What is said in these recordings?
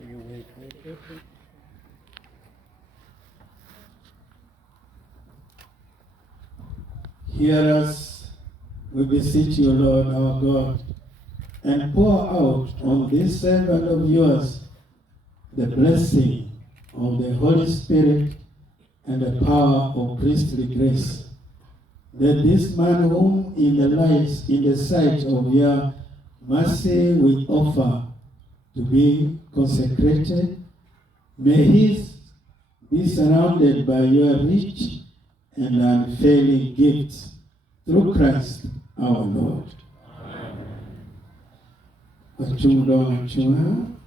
You wait. Hear us, we beseech you, Lord our God, and pour out on this servant of yours the blessing of the Holy Spirit and the power of priestly grace. That this man whom in the sight of your mercy we offer to be consecrated, may he be surrounded by your rich and unfailing gifts through Christ our Lord. Wachunga wachunga.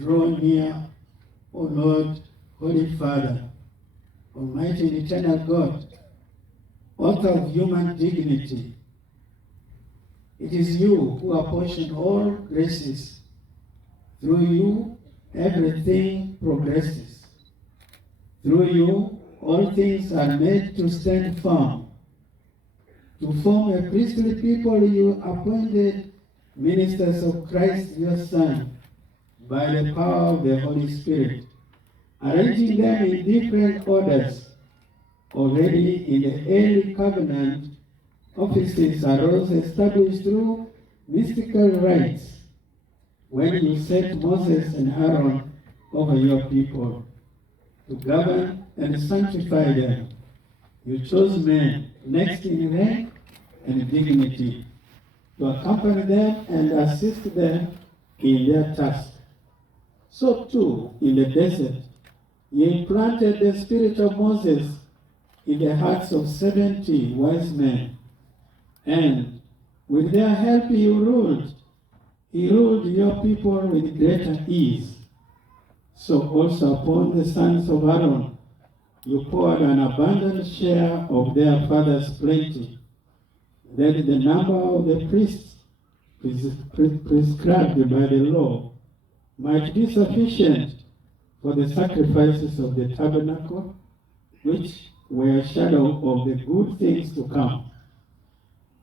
draw near, O Lord, Holy Father, Almighty and eternal God, author of human dignity. It is you who apportion all graces. Through you, everything progresses. Through you, all things are made to stand firm. To form a priestly people, you appointed ministers of Christ your Son by the power of the Holy Spirit, arranging them in different orders. Already in the early covenant, offices arose established through mystical rites. When you set Moses and Aaron over your people to govern and sanctify them, you chose men next in rank and dignity to accompany them and assist them in their task. So too, in the desert, you implanted the spirit of Moses in the hearts of 70 wise men, and with their help he ruled your people with greater ease. So also upon the sons of Aaron, you poured an abundant share of their father's plenty, that the number of the priests prescribed by the law might be sufficient for the sacrifices of the tabernacle, which were a shadow of the good things to come.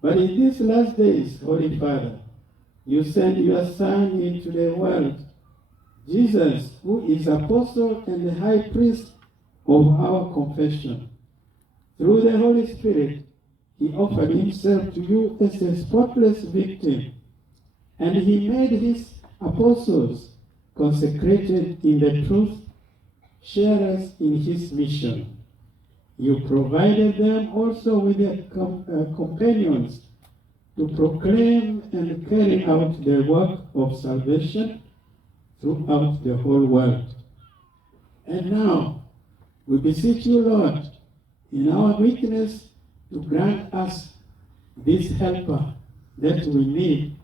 But in these last days, Holy Father, you send your Son into the world, Jesus, who is apostle and the high priest of our confession. Through the Holy Spirit, he offered himself to you as a spotless victim, and he made his apostles consecrated in the truth, sharers in his mission. You provided them also with their companions to proclaim and carry out the work of salvation throughout the whole world. And now, we beseech you, Lord, in our weakness, to grant us this helper that we need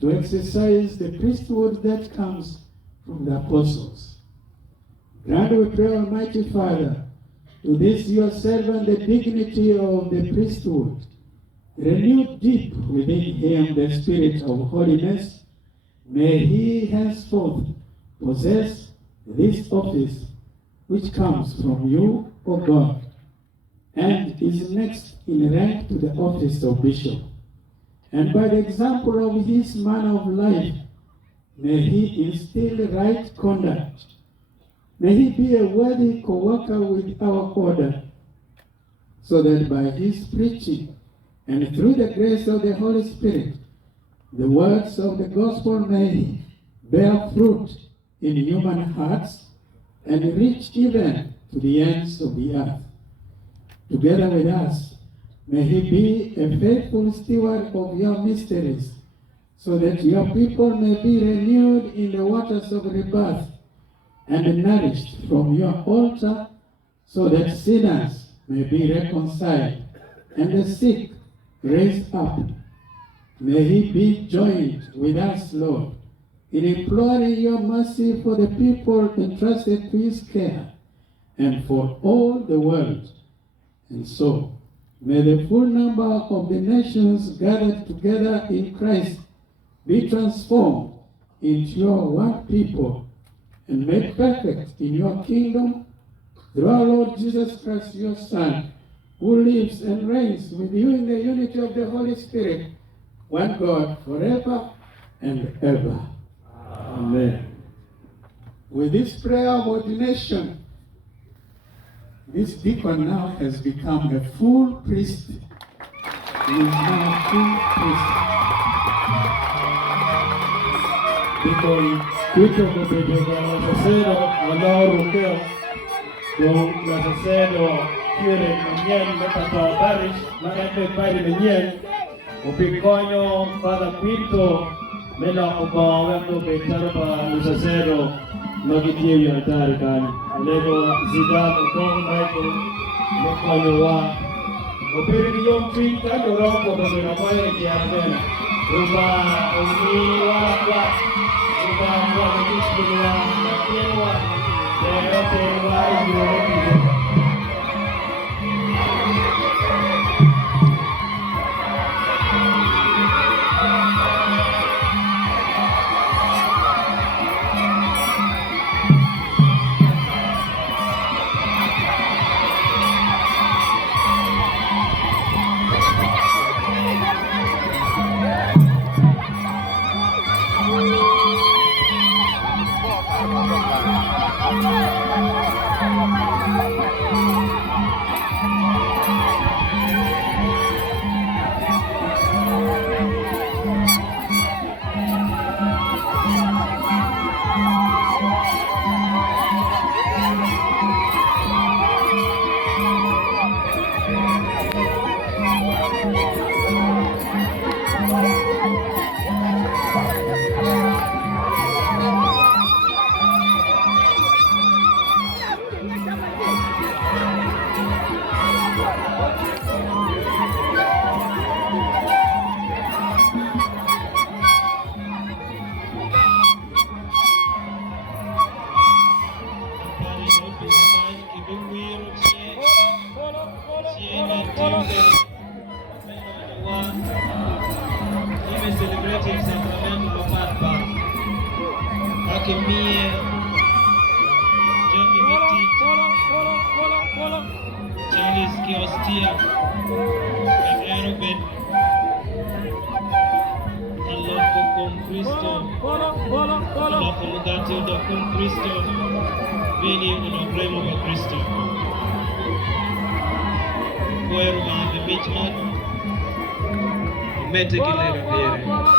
to exercise the priesthood that comes from the apostles. Grant, we pray, Almighty Father, to this your servant the dignity of the priesthood. Renew deep within him the spirit of holiness. May he henceforth possess this office which comes from you, O God, and is next in rank to the office of bishop. And by the example of his manner of life, may he instill right conduct. May he be a worthy co-worker with our order, so that by his preaching and through the grace of the Holy Spirit, the words of the gospel may bear fruit in human hearts and reach even to the ends of the earth. Together with us, may he be a faithful steward of your mysteries, so that your people may be renewed in the waters of rebirth and nourished from your altar, so that sinners may be reconciled and the sick raised up. May he be joined with us, Lord, in imploring your mercy for the people entrusted to his care and for all the world. And so, may the full number of the nations gathered together in Christ be transformed into your one people and made perfect in your kingdom through our Lord Jesus Christ, your Son, who lives and reigns with you in the unity of the Holy Spirit, one God, forever and ever. Amen. With this prayer of ordination, this deacon now has become a full priest. He is now a full priest. Deacon Tito Kopedega Nasacero Manoro Keo do Nasacero Kure Menyen Metapa Parish Maete Pari Menyen Opiconyo Father Quinto Mena Oba Wendo Betarpa Nasacero Nogitivi Antarican Lego Zidane Oton Michael Mekonyo Wa Opiri Yom Twita Doroko Bebena Poe Kiarvena Ruma Uni Wa utakuwa kuchukuliwa na kienwa yote wayo. Celebrating Sacramento Papa. Akimie Johnny Miti, Charles Kiostia, Adriano Ben, Alonso con Cristo, Alonso Mugatio con Cristo, Vini unabremo wa Cristo. Kwero ma the beach man. Metekilero bere.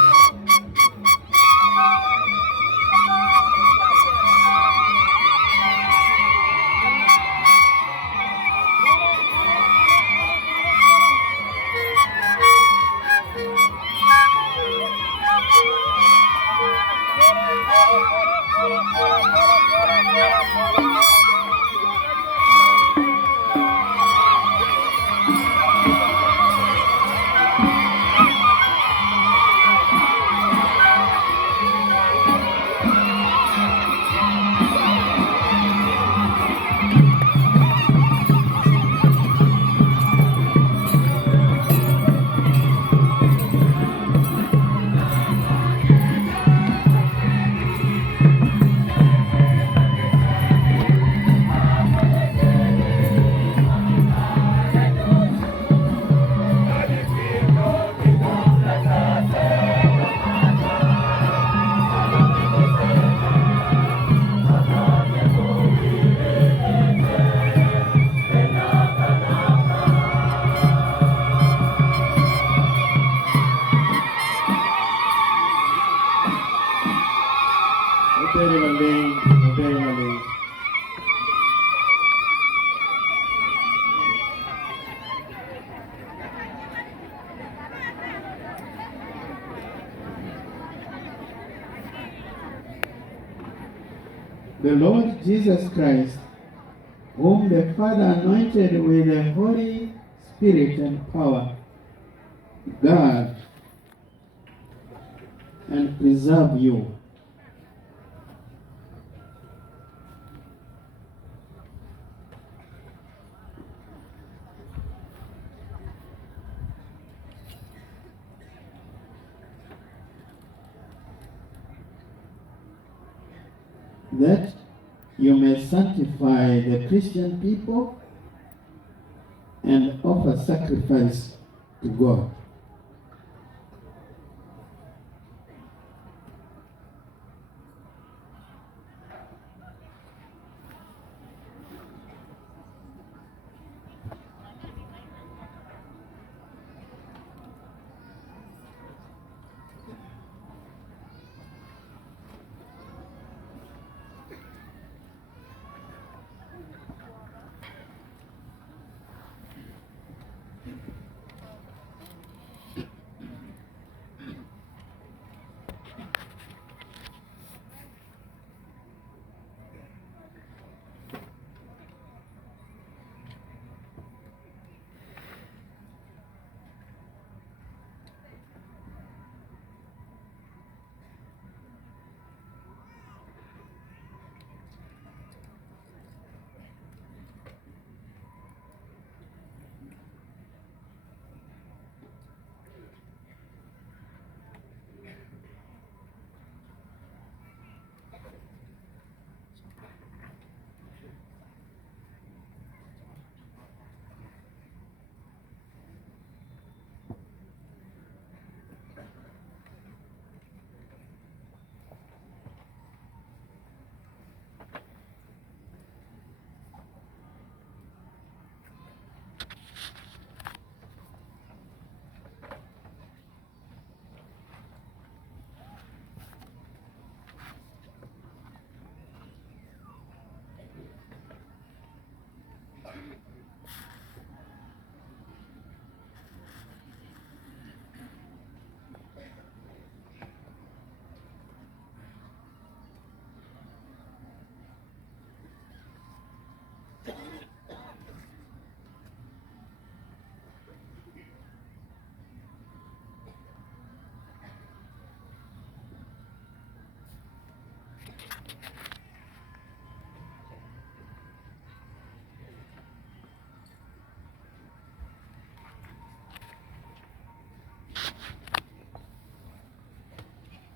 The Lord Jesus Christ, whom the Father anointed with the Holy Spirit and power, guard and preserve you. That you may sanctify the Christian people and offer sacrifice to God.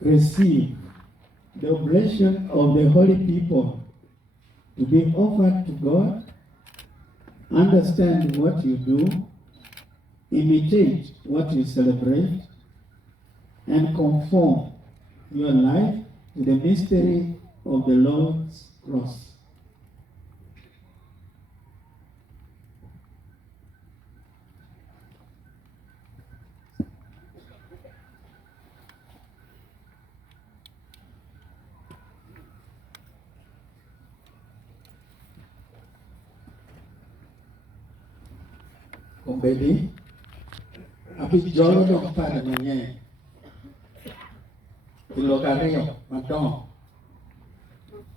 receive the oblation of the holy people to be offered to God, understand what you do, imitate what you celebrate, and conform your life to the mystery of the Lord's cross. Kumbedi, abi jolo dong pada menye, ilokario madong,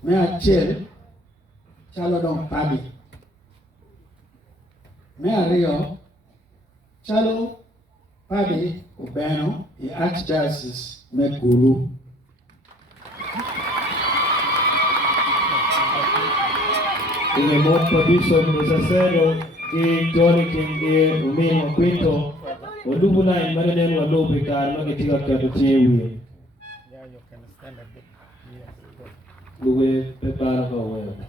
me achel, chalo dong padi, me ario, chalo padi ubeno, the archdiocese me guru. Il molto bishop Musasero e Johnny King e Umimo Quinto Wadubuna in Marinel Wadobe Kar Magatika Katuchewi. Luwe Pepara Hawa.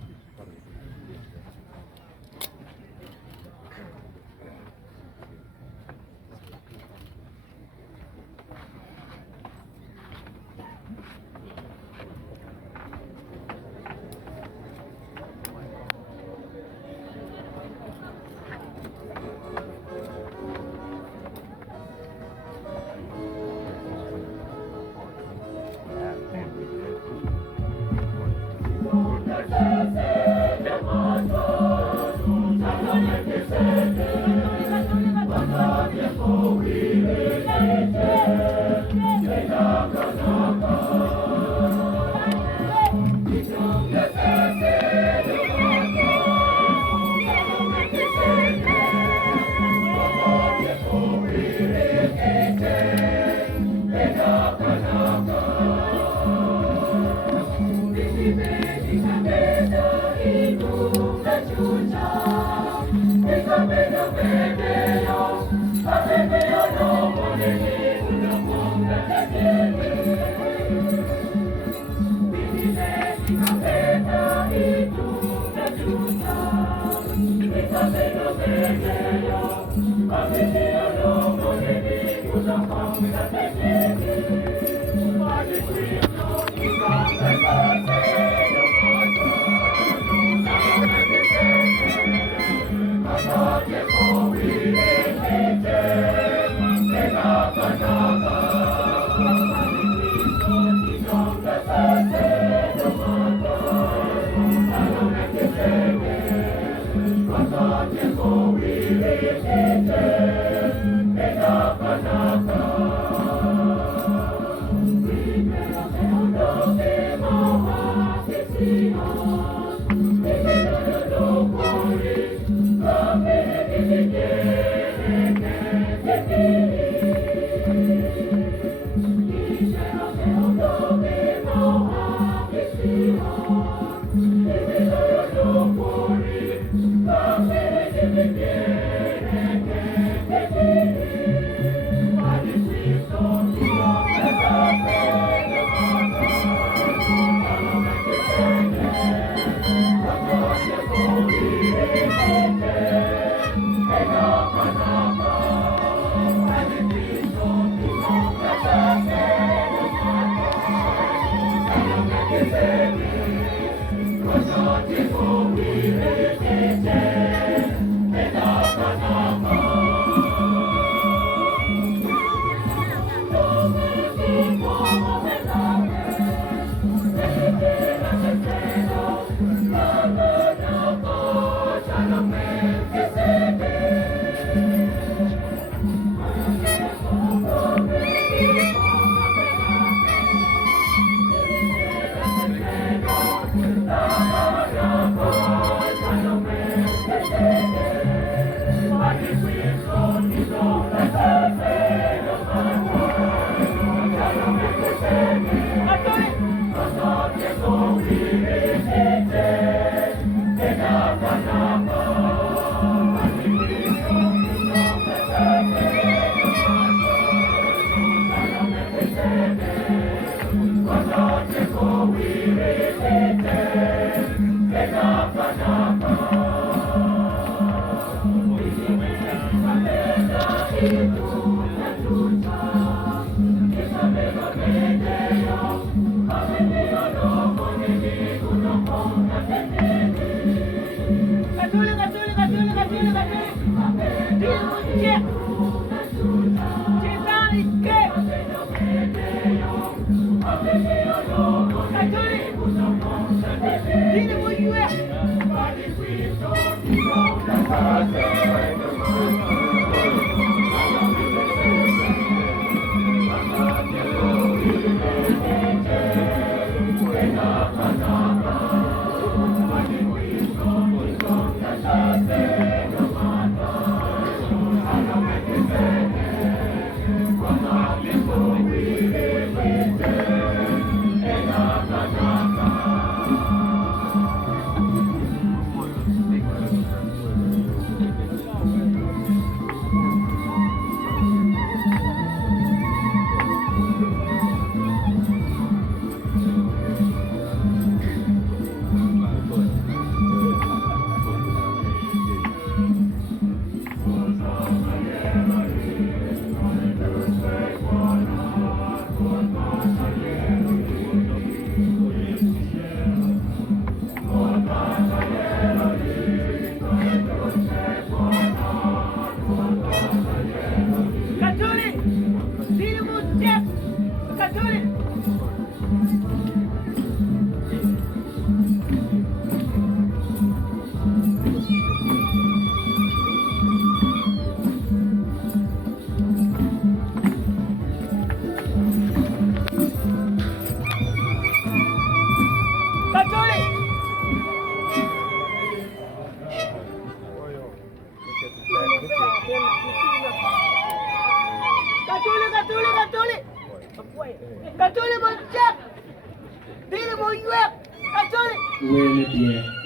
Wele dia.